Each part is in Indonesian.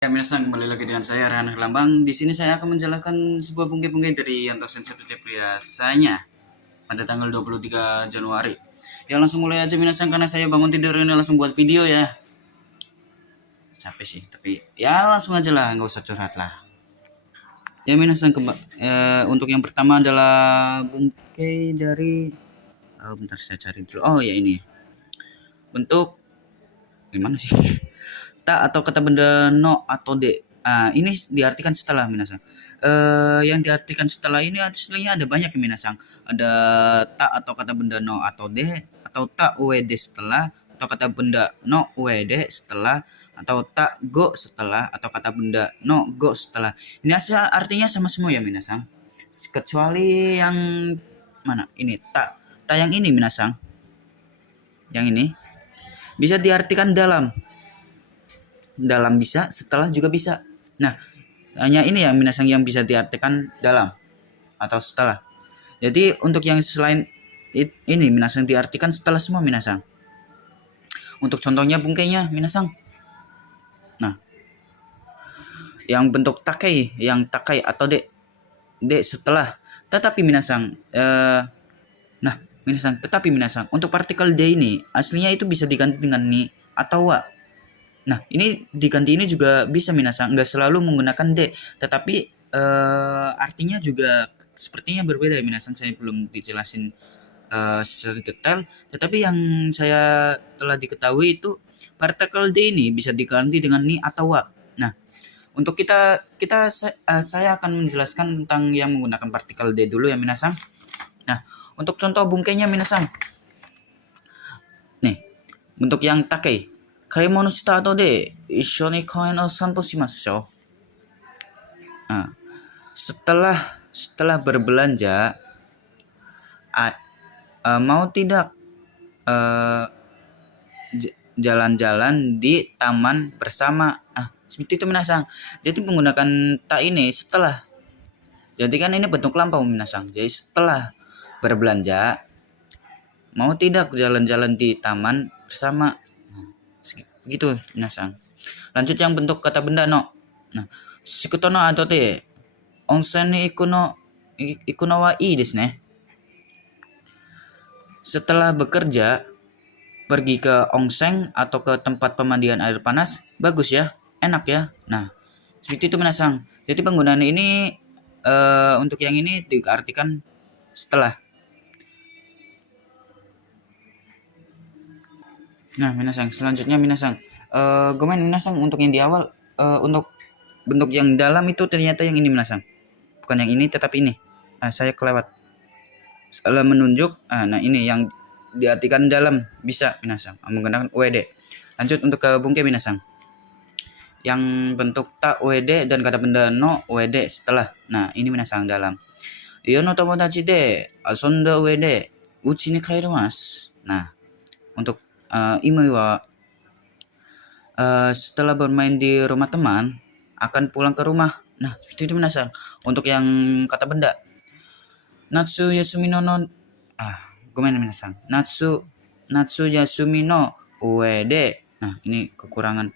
Ya, minasan kembali lagi dengan saya Rehan Lambang. Di sini saya akan menjelaskan sebuah bungkai-bungkai dari Yantosen seperti biasanya pada tanggal 23 Januari. Ya langsung mulai aja minasan karena saya bangun tidur ini langsung buat video ya. Capek sih, tapi ya langsung aja lah, nggak usah curhat lah. Ya minasan untuk yang pertama adalah bungkai dari bentar saya cari dulu. Oh ya ini. Bentuk gimana sih? Ta atau kata benda no atau de. Ini diartikan setelah minasang. Yang diartikan setelah ini aslinya ada banyak ya minasang. Ada ta atau kata benda no atau de, atau ta wd setelah, atau kata benda no wd setelah, atau ta go setelah, atau kata benda no go setelah. Ini artinya sama semua ya minasang. Kecuali yang mana? Ini ta. Ta yang ini minasang. Yang ini bisa diartikan dalam bisa, setelah juga bisa. Nah, hanya ini ya minasang yang bisa diartikan dalam atau setelah. Jadi untuk yang selain ini minasang diartikan setelah semua minasang. Untuk contohnya bungkainya minasang. Nah, yang bentuk takai, atau de setelah. Tetapi minasang tetapi minasang untuk partikel de ini aslinya itu bisa diganti dengan ni atau wa. Nah, ini diganti ini juga bisa minasang, nggak selalu menggunakan D, tetapi artinya juga sepertinya berbeda ya minasang. Saya belum dijelasin secara detail, tetapi yang saya telah diketahui itu partikel D ini bisa diganti dengan ni atau wa. Nah, untuk saya akan menjelaskan tentang yang menggunakan partikel D dulu ya minasang. Nah, untuk contoh bungkainya minasang. Nih, bentuk yang takai. 買い物した後で一緒に公園を散歩しましょう。Setelah berbelanja, mau tidak jalan-jalan di taman bersama. Seperti itu minasang. Jadi menggunakan ta ini setelah. Jadi kan ini bentuk lampau minasang. Jadi setelah berbelanja, mau tidak jalan-jalan di taman bersama. Begitu minasang. Lanjut yang bentuk kata benda no. Nah, shikuto no ato de onsen ni iku no wa ii desu ne. Setelah bekerja, pergi ke onsen atau ke tempat pemandian air panas, bagus ya, enak ya. Nah, seperti itu minasang. Jadi penggunaan ini untuk yang ini diartikan setelah. Nah, minasang, selanjutnya minasang. Gomen minasang untuk yang di awal, untuk bentuk yang dalam itu ternyata yang ini minasang. Bukan yang ini tetapi ini. Saya kelewat. Salah menunjuk. Nah, ini yang diartikan dalam bisa minasang menggunakan WD. Lanjut untuk ke bungkai minasang. Yang bentuk ta WD dan kata benda no WD setelah. Nah, ini minasang dalam. Iyo no tomodachi de asonda WD uchi ni kairumasu. Nah, untuk Imei wa setelah bermain di rumah teman akan pulang ke rumah. Nah, itu minasang. Untuk yang kata benda natsu yasumi no gomen minasang. Natsu yasumi no uede. Nah, ini kekurangan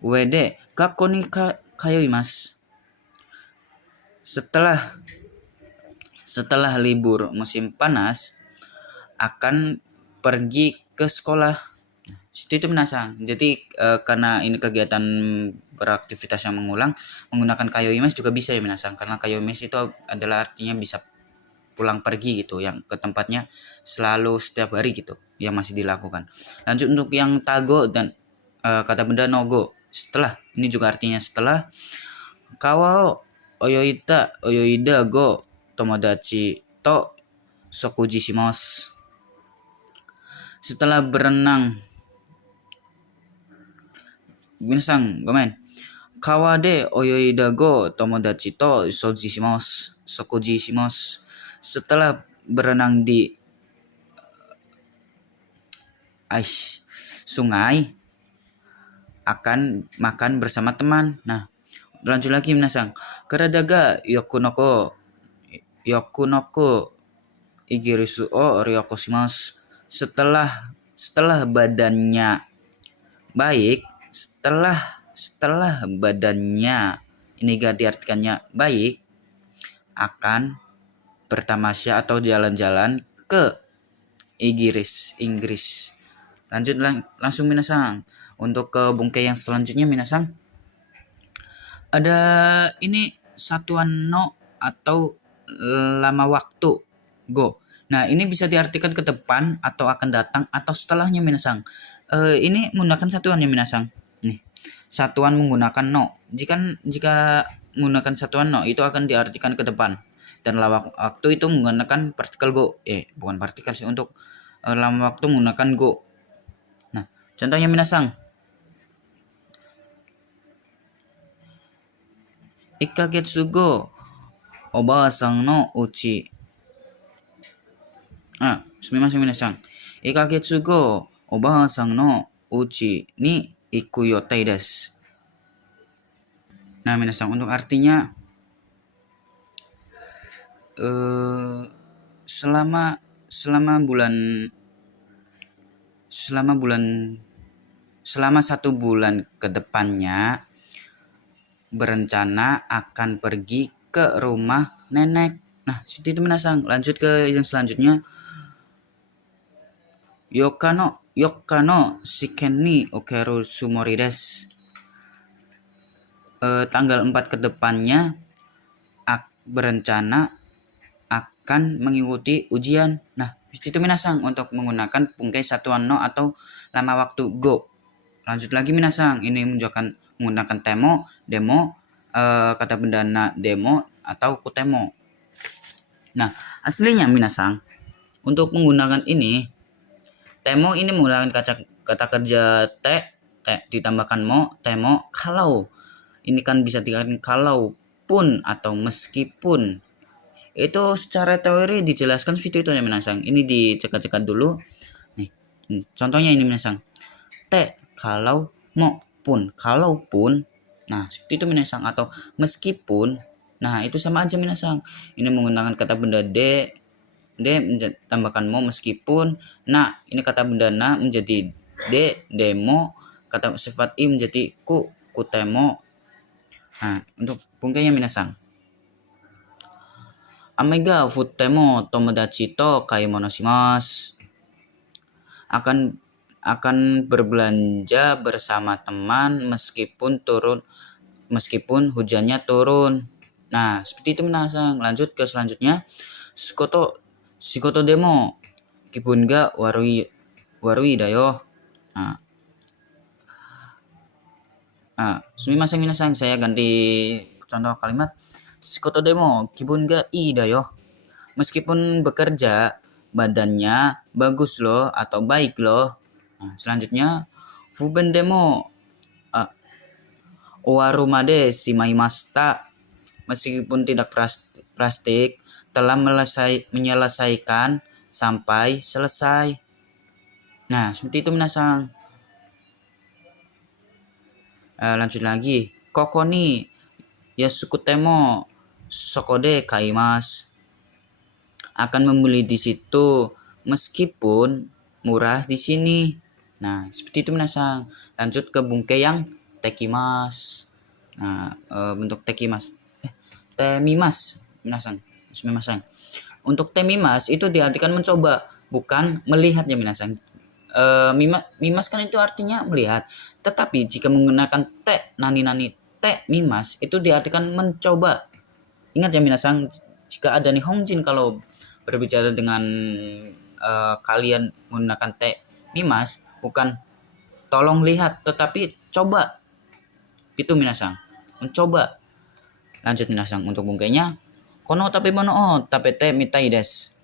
uede gakko ni kayoimasu. Setelah libur musim panas akan pergi ke sekolah. Itu minasang. Jadi karena ini kegiatan beraktivitas yang mengulang, menggunakan kayoimas juga bisa ya minasang. Karena kayoimas itu adalah artinya bisa pulang pergi gitu, yang ke tempatnya selalu setiap hari gitu, yang masih dilakukan. Lanjut untuk yang tago dan kata benda nogo setelah. Ini juga artinya setelah. Kawa oyoida go tomodachi to sokuji shimasu. Setelah berenang minasang gomen. Kawa de oyoida go tomodachi to sokuji shimasu. Setelah berenang di sungai akan makan bersama teman. Nah, lanjut lagi minasang. Karada ga yokunoko igirisu o ryokoshimasu. Setelah badannya baik, setelah badannya ini gak diartikannya baik, akan bertamasya atau jalan-jalan ke Inggris. Lanjut langsung minasang. Untuk ke bungkai yang selanjutnya minasang, ada ini satuan no atau lama waktu go. Nah, ini bisa diartikan ke depan atau akan datang atau setelahnya minasang. Ini menggunakan satuan ya minasang. Nih, satuan menggunakan no. Jika menggunakan satuan no itu akan diartikan ke depan. Dan lama waktu itu menggunakan partikel go. Bukan partikel sih, untuk lama waktu menggunakan go. Nah, contohnya minasang. 1ヶ月後、おばあさんのうち。すみません皆さん。1ヶ月後、おばあさんのうちに行く予定です。Nah, minasang, untuk artinya selama 1 bulan ke depannya berencana akan pergi ke rumah nenek. Nah, seperti itu minasang. Lanjut ke yang selanjutnya. Yokano shiken ni okeru sumori desu. Tanggal 4 ke depannya berencana akan mengikuti ujian. Nah, seperti itu minasang, untuk menggunakan bungkai satuan no atau lama waktu go. Lanjut lagi minasang, ini menggunakan demo, kata benda na demo atau kutemo. Nah, aslinya minasang, untuk menggunakan ini temo ini menggunakan kata kerja te ditambahkan temo, kalau. Ini kan bisa dikatakan kalau pun atau meskipun. Itu secara teori dijelaskan seperti itu ya minasang. Ini dicekat-cekat dulu. Nih, contohnya ini minasang. Te kalau pun. Nah, seperti itu minasang, atau meskipun. Nah, itu sama aja minasang. Ini menggunakan kata benda de tambahkan meskipun. Nah, ini kata benda na menjadi demo, kata sifat i menjadi kutemo. Nah, untuk bungkainya minasang. Ame ga futte mo tomodachi to kaimono shimasu. Akan berbelanja bersama teman meskipun hujannya turun. Nah, seperti itu minasang. Lanjut ke selanjutnya. Shikoto demo kibun ga warui dayo. Sumimasen minasang, saya ganti contoh kalimat. Shikoto demo kibun ga ii dayo. Meskipun bekerja, badannya bagus loh atau baik loh. Nah, selanjutnya, fuben demo owaru made shimaimashita. Meskipun tidak plastik, telah menyelesaikan sampai selesai. Nah, seperti itu minasang. Lanjut lagi. Koko ni yasukutemo sokode kaimasu. Akan membeli di situ meskipun murah di sini. Nah, seperti itu minasang. Lanjut ke bungkai yang tekimasu. Nah, bentuk tekimasu. Temimas minasang. Untuk temimas itu diartikan mencoba, bukan melihat ya minasang. Mimas kan itu artinya melihat. Tetapi jika menggunakan nani mimas itu diartikan mencoba. Ingat ya minasang, jika ada nihongjin kalau berbicara dengan kalian menggunakan mimas, bukan tolong lihat tetapi coba. Itu minasang, mencoba. Lanjut minasang, untuk bungkainya. Kono tabemono o tapete mitai desu.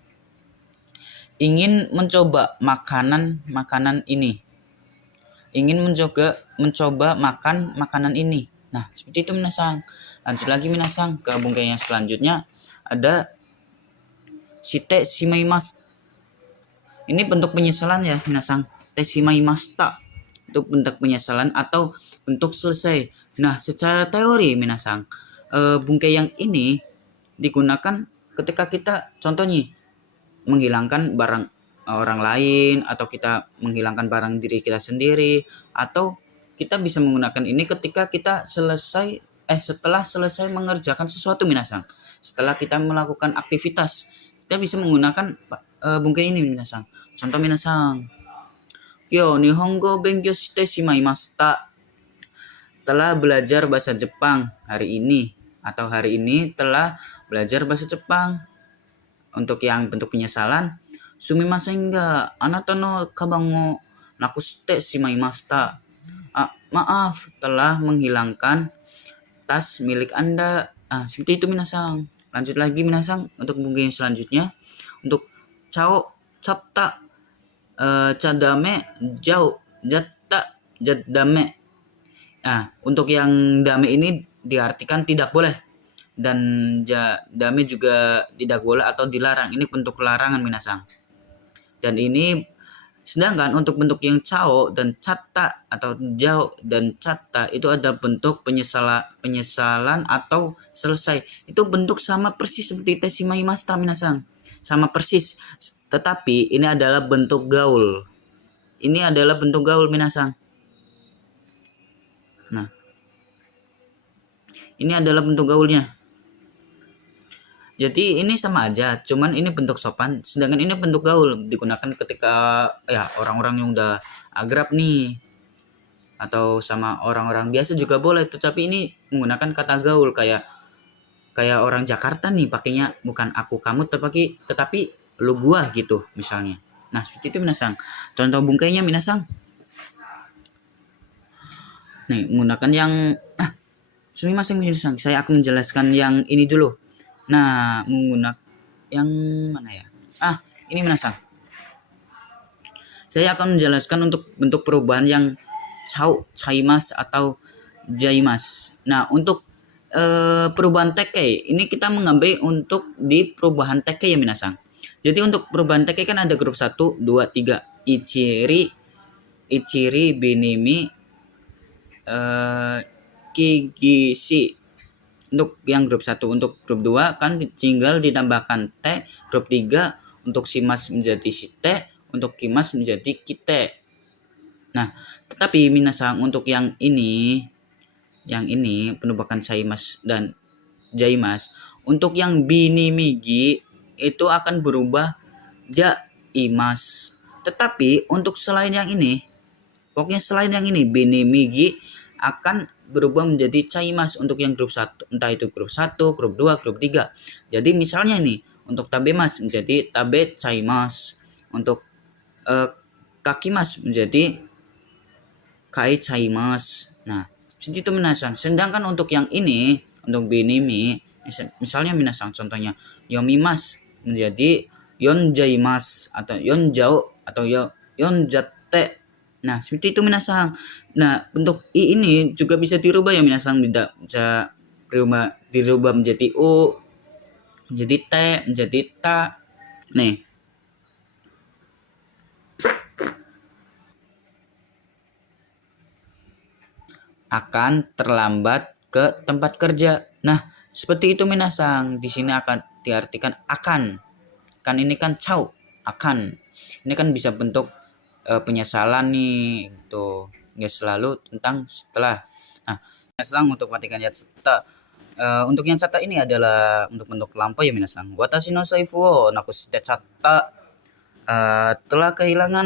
Ingin mencoba makanan ini. Ingin mencoba makan makanan ini. Nah, seperti itu minasang. Lanjut lagi minasang ke bungkai yang selanjutnya. Ada shite shimaimasu. Ini bentuk penyesalan ya minasang. Te shimaimashita. Itu bentuk penyesalan atau bentuk selesai. Nah, secara teori minasang, bungkai yang ini digunakan ketika kita contohnya menghilangkan barang orang lain, atau kita menghilangkan barang diri kita sendiri, atau kita bisa menggunakan ini ketika kita setelah selesai mengerjakan sesuatu minasang. Setelah kita melakukan aktivitas, kita bisa menggunakan bungkai ini minasang. Contoh minasang. Kyo nihongo benkyou shite shimaimashita. Telah belajar bahasa Jepang hari ini, atau hari ini telah belajar bahasa Jepang. Untuk yang bentuk penyesalan, sumimasen ga anata no kabang mo nakushite shimaimashita. Maaf, telah menghilangkan tas milik Anda. Seperti itu minasang. Lanjut lagi minasang untuk bungkai selanjutnya. Untuk cao, capta, cadame, jau, jatta, jadame. Untuk yang dame ini diartikan tidak boleh, dan dame juga tidak boleh atau dilarang. Ini bentuk larangan minasang. Dan ini sedangkan untuk bentuk yang cao dan catta atau jau dan catta itu ada bentuk penyesalan atau selesai. Itu bentuk sama persis seperti teshimaimashita minasang. Sama persis. Tetapi ini adalah bentuk gaul. Ini adalah bentuk gaul minasang. Nah, ini adalah bentuk gaulnya. Jadi ini sama aja, cuman ini bentuk sopan, sedangkan ini bentuk gaul, digunakan ketika ya orang-orang yang udah akrab nih, atau sama orang-orang biasa juga boleh. Tetapi ini menggunakan kata gaul, kayak orang Jakarta nih pakainya bukan aku kamu tetapi lu gua gitu misalnya. Nah seperti itu minasang. Contoh bungkainya minasang. Nih menggunakan yang sumimasen minasang. Saya akan menjelaskan yang ini dulu. Nah, menggunakan yang mana ya? Ini minasang. Saya akan menjelaskan untuk bentuk perubahan yang cao, chaimas atau jaimas. Nah, untuk perubahan teke ini kita mengambil untuk di perubahan teke ya minasang. Jadi untuk perubahan teke kan ada grup 1, 2, 3. Ichiri, binimi, kigishi. Untuk yang grup 1, untuk grup 2 kan tinggal ditambahkan T, grup 3 untuk simas menjadi shite, untuk kimas menjadi kite. Nah, tetapi minasang untuk yang ini penubakan saimas dan jaimas, untuk yang binimigi itu akan berubah jaimas. Tetapi untuk selain yang ini, pokoknya selain yang ini binimigi akan berubah menjadi chaimas untuk yang grup 1, entah itu grup 1, grup 2, grup 3. Jadi misalnya nih, untuk tabemas menjadi tabe chaimas, untuk kakimas menjadi kai chaimas. Nah, seperti itu minasang. Sedangkan untuk yang ini, untuk binimi, misalnya minasang contohnya yomimas menjadi yonjaimas atau yonjau atau yonjatte. Nah, seperti itu minasang. Nah, bentuk i ini juga bisa dirubah ya minasang, bisa dirubah menjadi u, menjadi t, menjadi ta. Nih. Akan terlambat ke tempat kerja. Nah, seperti itu minasang. Di sini akan diartikan akan. Kan ini kan cao, akan. Ini kan bisa bentuk penyesalan nih gitu, nggak selalu tentang setelah. Nah minasang untuk matikan yatsutta, untuk yang catta ini adalah untuk bentuk lampau ya minasang. Watashi no saifu wo nakushite catta, telah kehilangan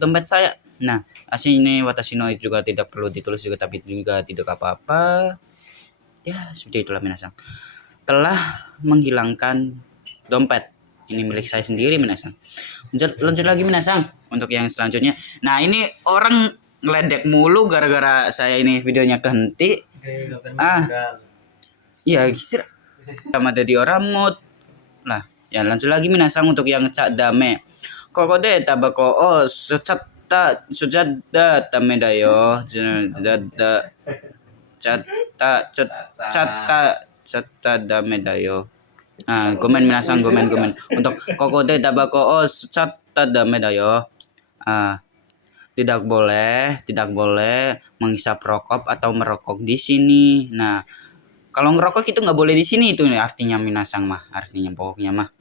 dompet saya. Nah aslinya watashi no juga tidak perlu ditulis juga, tapi juga tidak apa-apa ya, seperti itulah minasang. Telah menghilangkan dompet, ini milik saya sendiri minasang. Lanjut lagi minasang untuk yang selanjutnya. Nah ini orang ngeledek mulu gara-gara saya ini videonya kehenti. Iya kisir sama dari orang mood lah. Ya lanjut lagi minasang untuk yang cak dame. Kokode tabako sujada tame dayo. Cata dame dayo. Komen minasang, komen untuk kokode tabako cata dame dayo. Tidak boleh menghisap rokok atau merokok di sini. Nah, kalau ngerokok itu nggak boleh di sini, itu artinya minasang mah, artinya pokoknya mah.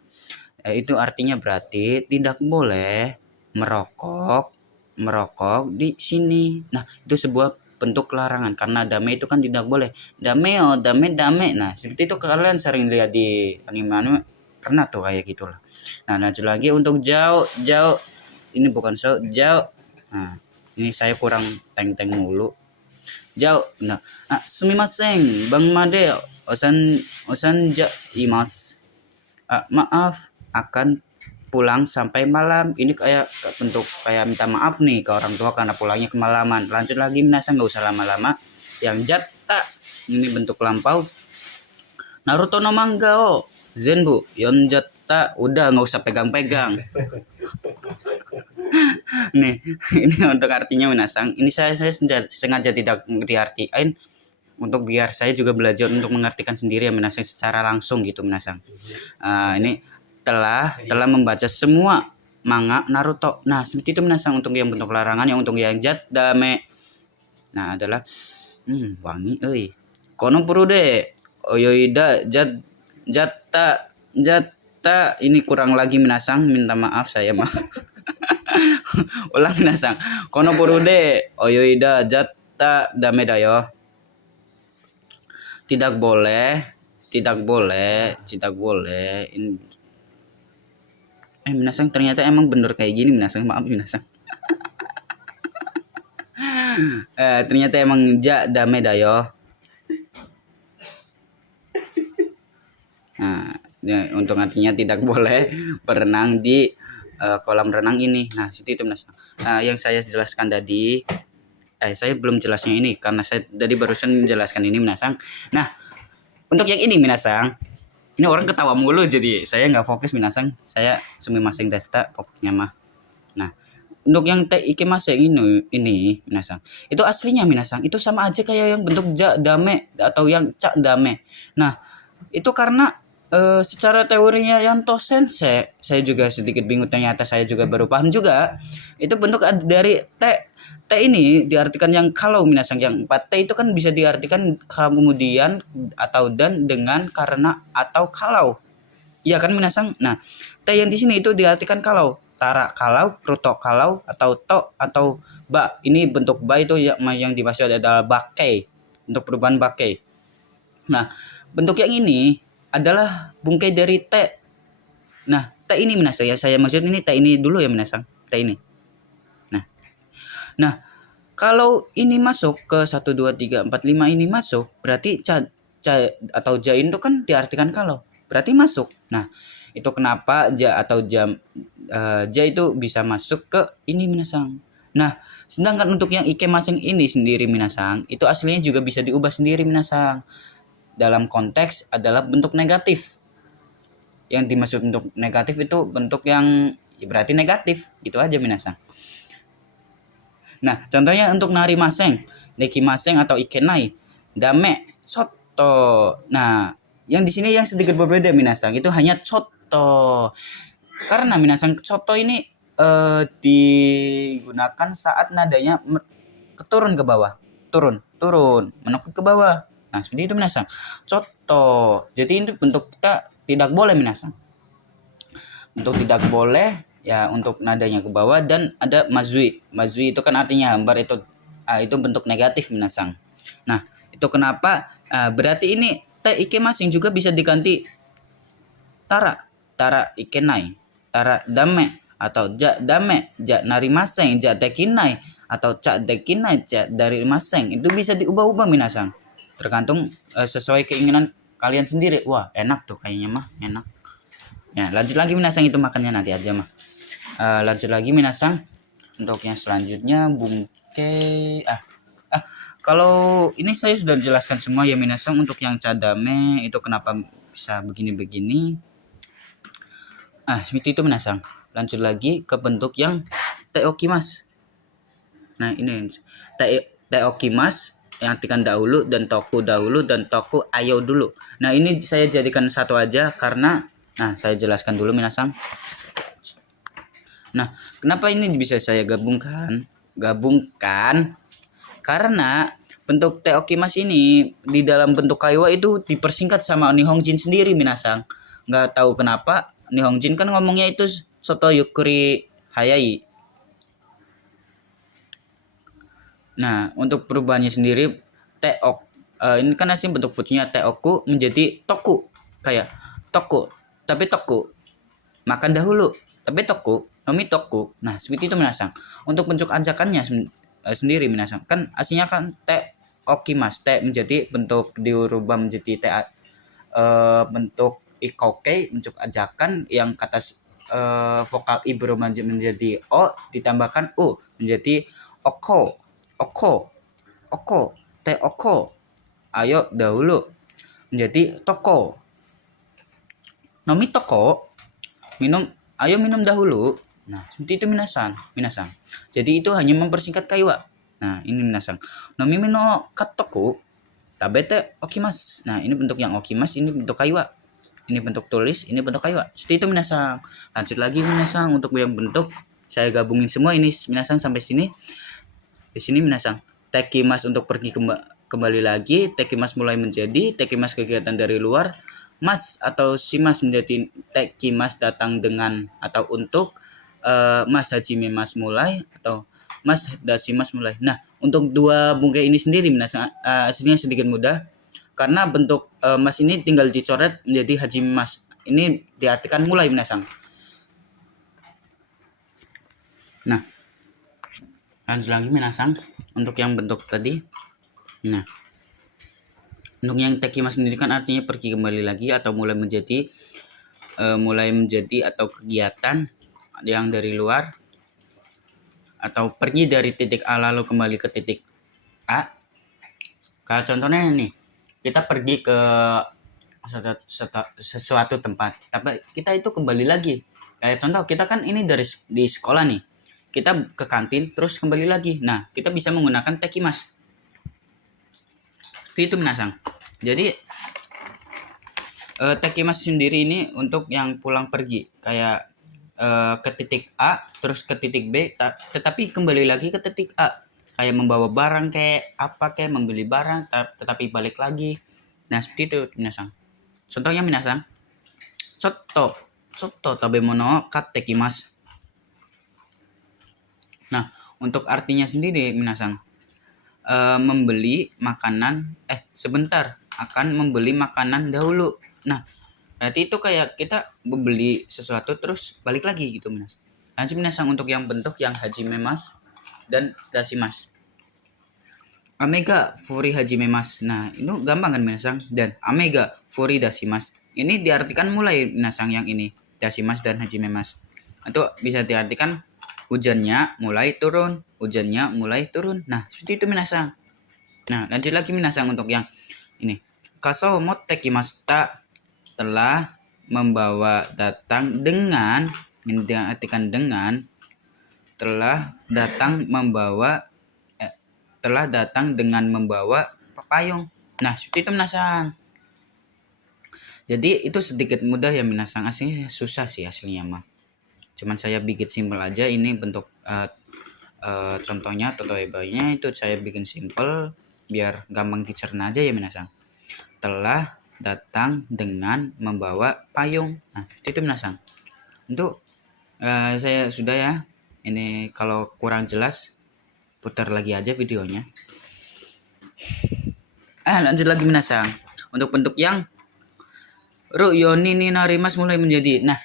Itu artinya berarti tidak boleh merokok. merokok di sini. Nah, itu sebuah bentuk larangan karena dame itu kan tidak boleh. Dame oh, dame dame. Nah, seperti itu kalian sering lihat di anime pernah tuh kayak gitulah. Nah, lanjut lagi untuk jauh jauh. Ini bukan jauh. Nah, ini saya kurang teng-teng mulu. Jauh. Nah, sumimasen, Bang Made, osan imas. Maaf, akan pulang sampai malam. Ini kayak bentuk kayak minta maaf nih ke orang tua karena pulangnya kemalaman. Lanjut lagi minasa, nggak usah lama-lama. Yang jatta ini bentuk lampau. Naruto no manga o zenbu yon jatta, udah nggak usah pegang-pegang. Nih, ini untuk artinya minasang. Ini saya sengaja tidak diartiin untuk biar saya juga belajar untuk mengartikan sendiri ya minasang secara langsung gitu minasang. Ini telah membaca semua manga Naruto. Nah, seperti itu minasang untuk yang bentuk larangan, yang untuk yang jat dame. Nah, adalah wangi euy. Kono purude oyoida jatta ini kurang lagi minasang, minta maaf saya mah. Ulang minasang. Kono purude oyoida jatta dame da yo. Tidak boleh. Minasang ternyata emang bener kayak gini minasang, maaf minasang. Ternyata emang dame dayo. Nah, ya, untuk artinya tidak boleh berenang di kolam renang ini. Nah, situ itu minasang. Yang saya jelaskan tadi, saya belum jelasnya ini karena saya tadi barusan menjelaskan ini minasang. Nah, untuk yang ini minasang, ini orang ketawa mulu jadi saya nggak fokus minasang. Saya sumimasen desta pokoknya mah. Nah, untuk yang te ikimasen ini minasang, itu aslinya minasang itu sama aja kayak yang bentuk ja dame atau yang cak dame. Nah, itu karena secara teorinya Yanto Sensei, saya juga sedikit bingung, ternyata saya juga baru paham juga. Itu bentuk dari T ini diartikan yang kalau minasang, yang 4T itu kan bisa diartikan kemudian atau dan dengan karena atau kalau. Iya kan minasang. Nah, T yang di sini itu diartikan kalau, tara kalau, ruto kalau, atau to atau ba. Ini bentuk ba itu yang dimaksud adalah bakai, untuk perubahan bakai. Nah, bentuk yang ini adalah bungkai dari T. Nah, T ini minasang ya, saya maksud ini T ini dulu ya minasang, T ini. Nah, kalau ini masuk ke 1 2 3 4 5 ini masuk, berarti ca atau jain itu kan diartikan kalau, berarti masuk. Nah, itu kenapa ja atau jam ja itu bisa masuk ke ini minasang. Nah, sedangkan untuk yang ikemaseng ini sendiri minasang, itu aslinya juga bisa diubah sendiri minasang. Dalam konteks adalah bentuk negatif. Yang dimaksud bentuk negatif itu bentuk yang berarti negatif, gitu aja minasang. Nah, contohnya untuk narimaseng, nekimaseng atau ikenai, dame, soto. Nah, yang di sini yang sedikit berbeda minasang, itu hanya soto. Karena minasang soto ini digunakan saat nadanya turun ke bawah, turun, menukik ke bawah. Nah, seperti itu minasang. Soto. Jadi ini bentuk kita tidak boleh minasang. Untuk tidak boleh ya, untuk nadanya ke bawah, dan ada mazui. Mazui itu kan artinya hambar, itu bentuk negatif minasang. Nah, itu kenapa berarti ini te ikemasing juga bisa diganti tara ikenai, tara dame atau ja dame, ja narimaseng, ja tekinai atau cak dekinai, cak dari maseng. Itu bisa diubah-ubah minasang. Tergantung sesuai keinginan kalian sendiri. Wah, enak tuh kayaknya mah, enak. Ya, lanjut lagi minasang, itu makannya nanti aja mah. Lanjut lagi minasang, untuk yang selanjutnya bungke. Kalau ini saya sudah jelaskan semua ya minasang. Untuk yang cadame itu kenapa bisa begini-begini. Seperti itu minasang. Lanjut lagi ke bentuk yang teokimas. Nah, ini teokimas yang artikan dahulu, dan toku dahulu, dan toku ayo dulu. Nah, ini saya jadikan satu aja karena saya jelaskan dulu minasang. Nah, kenapa ini bisa saya gabungkan? Karena bentuk teokimas ini di dalam bentuk kaiwa itu dipersingkat sama Nihonjin sendiri minasang. Nggak tahu kenapa Nihonjin kan ngomongnya itu soto yukuri hayai. Nah, untuk perubahannya sendiri teok. Ini kan asli bentuk fungsinya teoku menjadi toku. Kayak toku, tapi toku makan dahulu, tapi toku nomi toku. Nah, seperti itu minasang. Untuk bentuk ajakannya sendiri minasang. Kan aslinya kan te okimas, te menjadi bentuk dirubah menjadi te bentuk ikoke, bentuk ajakan yang kata vokal i berubah menjadi o ditambahkan u menjadi oko, oko, oko, te oko. Ayo dahulu menjadi toko. Nomi toko, minum, ayo minum dahulu. Nah, seperti itu minasang. Jadi itu hanya mempersingkat kaiwa. Nah, ini minasang. Nomi mino katoku, tabete okimas. Nah, ini bentuk yang okimas, ini bentuk kaiwa. Ini bentuk tulis, ini bentuk kaiwa. Seperti itu minasang. Lanjut lagi minasang untuk yang bentuk. Saya gabungin semua ini minasang sampai sini. Di sini minasang. Tekimas untuk pergi kembali lagi, tekimas mulai menjadi, tekimas kegiatan dari luar, mas atau si mas menjadi tekimas datang dengan atau untuk, mas hajime mas mulai atau mas dasi mas mulai. Nah, untuk dua bungkai ini sendiri minasang aslinya sedikit mudah karena bentuk mas ini tinggal dicoret menjadi hajime mas. Ini diartikan mulai minasang. Nah, lanjut lagi minasang untuk yang bentuk tadi. Nah, untuk yang tekimas sendiri kan artinya pergi kembali lagi atau mulai menjadi atau kegiatan yang dari luar atau pergi dari titik A lalu kembali ke titik A. Kalau contohnya nih, kita pergi ke sesuatu tempat, tapi kita itu kembali lagi. Kayak contoh kita kan ini di sekolah nih, kita ke kantin terus kembali lagi. Nah, kita bisa menggunakan tekimas. Itu minasang. Jadi tekimas sendiri ini untuk yang pulang pergi kayak ke titik A terus ke titik B tetapi kembali lagi ke titik A, kayak membawa barang kayak apa kayak membeli barang tetapi balik lagi. Nah, seperti itu minasang. Contohnya minasang, soto tabemono kat tekimas. Nah, untuk artinya sendiri minasang, membeli makanan sebentar akan membeli makanan dahulu. Nah, berarti itu kayak kita membeli sesuatu terus balik lagi gitu minasang. Lanjut minasang untuk yang bentuk yang hajime mas dan dasimas. Amega furi hajime mas. Nah, itu gampang kan minasang. Dan amega furi dasimas. Ini diartikan mulai minasang yang ini, dasimas dan hajime mas. Itu bisa diartikan hujannya mulai turun, hujannya mulai turun. Nah, seperti itu minasang. Nah, lanjut lagi minasang untuk yang ini. Kaso motte kimashita, telah membawa datang dengan, ini diartikan dengan, telah datang dengan membawa payung. Nah, seperti itu minasang. Jadi itu sedikit mudah ya minasang, aslinya susah sih aslinya mah. Cuman saya bikin simpel aja. Ini bentuk contohnya atau hebanya itu saya bikin simpel biar gampang dicerna aja ya minasang. Telah datang dengan membawa payung. Nah, itu minasang. Untuk saya sudah ya. Ini kalau kurang jelas putar lagi aja videonya. Lanjut lagi minasang. Untuk bentuk yang Ru'yoni ni narimas mulai menjadi. Nah,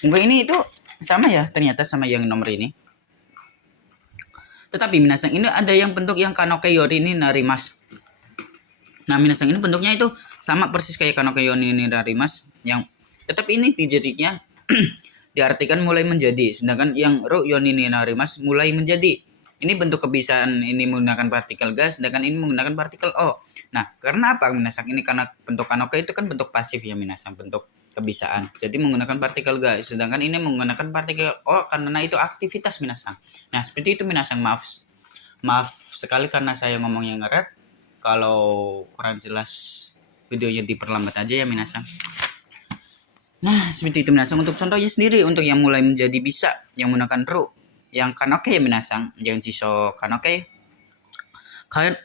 untuk ini itu sama ya ternyata sama yang nomor ini. Tetapi minasang ini ada yang bentuk yang kanoke yori ni narimas. Nah, minasang ini bentuknya itu sama persis kayak kanoke yori ni narimas yang tetapi ini dijadinya diartikan mulai menjadi, sedangkan yang ru'yoni ni narimas mulai menjadi. Ini bentuk kebiasaan ini menggunakan partikel ga, sedangkan ini menggunakan partikel o. Nah, karena apa minasang ini? Karena bentuk kanoke itu kan bentuk pasif ya minasang, bentuk kebiasaan. Jadi menggunakan partikel ga, sedangkan ini menggunakan partikel o karena itu aktivitas minasang. Nah, seperti itu minasang. Maaf sekali karena saya ngomongnya ngeret. Kalau kurang jelas videonya diperlambat aja ya minasang. Nah, seperti itu minasang. Untuk contohnya sendiri, untuk yang mulai menjadi bisa yang menggunakan ru, yang kanoke ya minasang, yang jiso kanoke.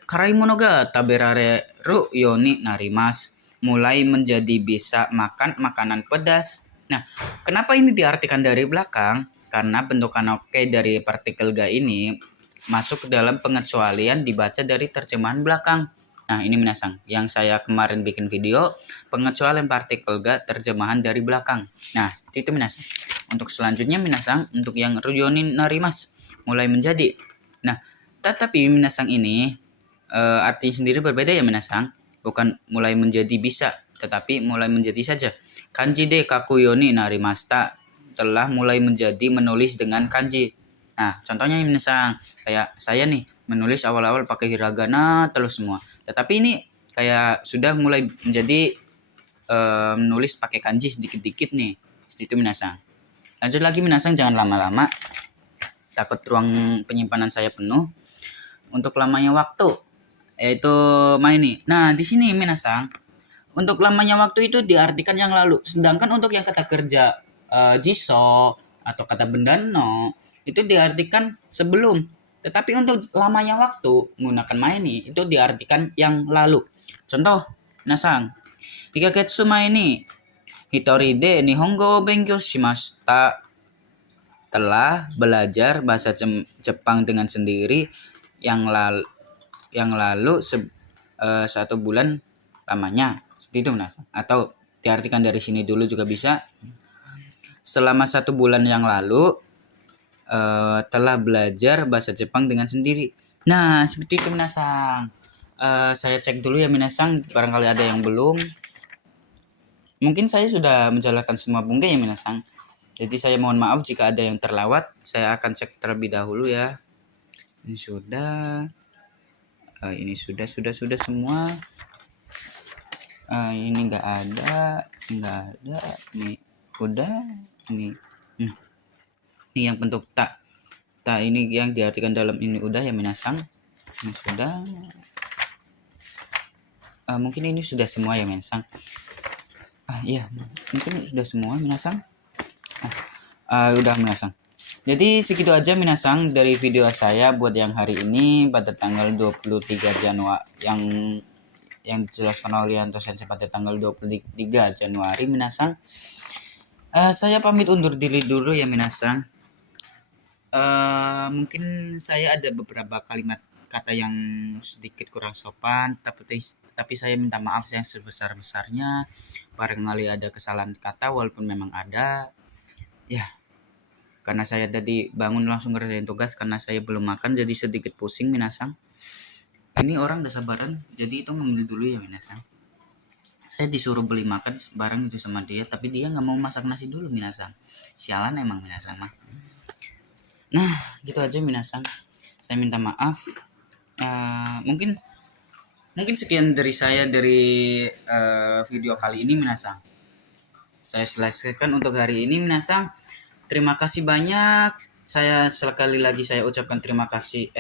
Karaimono ga taberare ru yoni narimas, mulai menjadi bisa makan makanan pedas. Nah, kenapa ini diartikan dari belakang? Karena bentuk kanoke dari partikel ga ini masuk ke dalam pengecualian dibaca dari terjemahan belakang. Nah, ini minasang, yang saya kemarin bikin video, pengecualian partikel ga terjemahan dari belakang. Nah, itu minasang. Untuk selanjutnya minasang, untuk yang ryoni narimas, mulai menjadi. Nah, tetapi minasang ini artinya sendiri berbeda ya minasang. Bukan mulai menjadi bisa, tetapi mulai menjadi saja. Kanji de kakuyoni narimasta, telah mulai menjadi menulis dengan kanji. Nah, contohnya minasang, kayak saya nih menulis awal-awal pakai hiragana terus semua. Tetapi ini kayak sudah mulai menjadi menulis pakai kanji sedikit-dikit nih. Seperti itu minasang. Lanjut lagi minasang, jangan lama-lama. Takut ruang penyimpanan saya penuh. Untuk lamanya waktu, yaitu maini. Nah, di sini minasang, untuk lamanya waktu itu diartikan yang lalu. Sedangkan untuk yang kata kerja jiso atau kata benda no itu diartikan sebelum. Tetapi untuk lamanya waktu menggunakan maini itu diartikan yang lalu. Contoh, minasang, Hikaketsu maini hitori de nihongo o benkyou shimashita, telah belajar bahasa Jepang dengan sendiri yang lalu 1 bulan lamanya. Seperti itu minasang. Atau diartikan dari sini dulu juga bisa. Selama 1 bulan yang lalu telah belajar bahasa Jepang dengan sendiri. Nah, seperti itu minasang. Saya cek dulu ya minasang, barangkali ada yang belum. Mungkin saya sudah menjalankan semua bungge ya minasang. Jadi saya mohon maaf jika ada yang terlewat. Saya akan cek terlebih dahulu ya. Ini sudah. Ini sudah semua. Ini nggak ada. Ini udah. Ini yang bentuk tak ini yang diartikan dalam ini udah ya minasang. Ini sudah. Mungkin ini sudah semua ya minasang. Iya, mungkin sudah semua minasang. Udah minasang. Jadi segitu aja minasang dari video saya buat yang hari ini pada tanggal 23 Januari yang dijelaskan oleh Yanto Sensei pada tanggal 23 Januari minasang. Saya pamit undur diri dulu ya minasang. Mungkin saya ada beberapa kalimat kata yang sedikit kurang sopan, tapi saya minta maaf yang sebesar-besarnya. Barangkali ada kesalahan kata walaupun memang ada. Ya, karena saya tadi bangun langsung ngerjain tugas karena saya belum makan jadi sedikit pusing minasang. Ini orang udah sabaran, jadi itu ngambil dulu ya minasang. Saya disuruh beli makan bareng itu sama dia, tapi dia nggak mau masak nasi dulu minasang. Sialan emang minasang mah. Nah, gitu aja minasang. Saya minta maaf. Mungkin sekian dari saya dari video kali ini minasang. Saya selesaikan untuk hari ini minasang. Terima kasih banyak. Saya sekali lagi saya ucapkan terima kasih.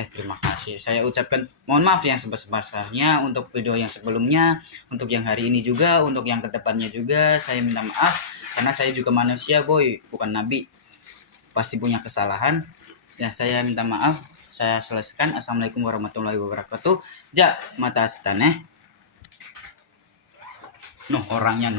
Saya ucapkan mohon maaf yang sebesar-besarnya untuk video yang sebelumnya, untuk yang hari ini juga, untuk yang kedepannya juga. Saya minta maaf karena saya juga manusia boy, bukan nabi. Pasti punya kesalahan. Ya, saya minta maaf. Saya selesaikan. Assalamualaikum warahmatullahi wabarakatuh. Ja, mata stane. Orangnya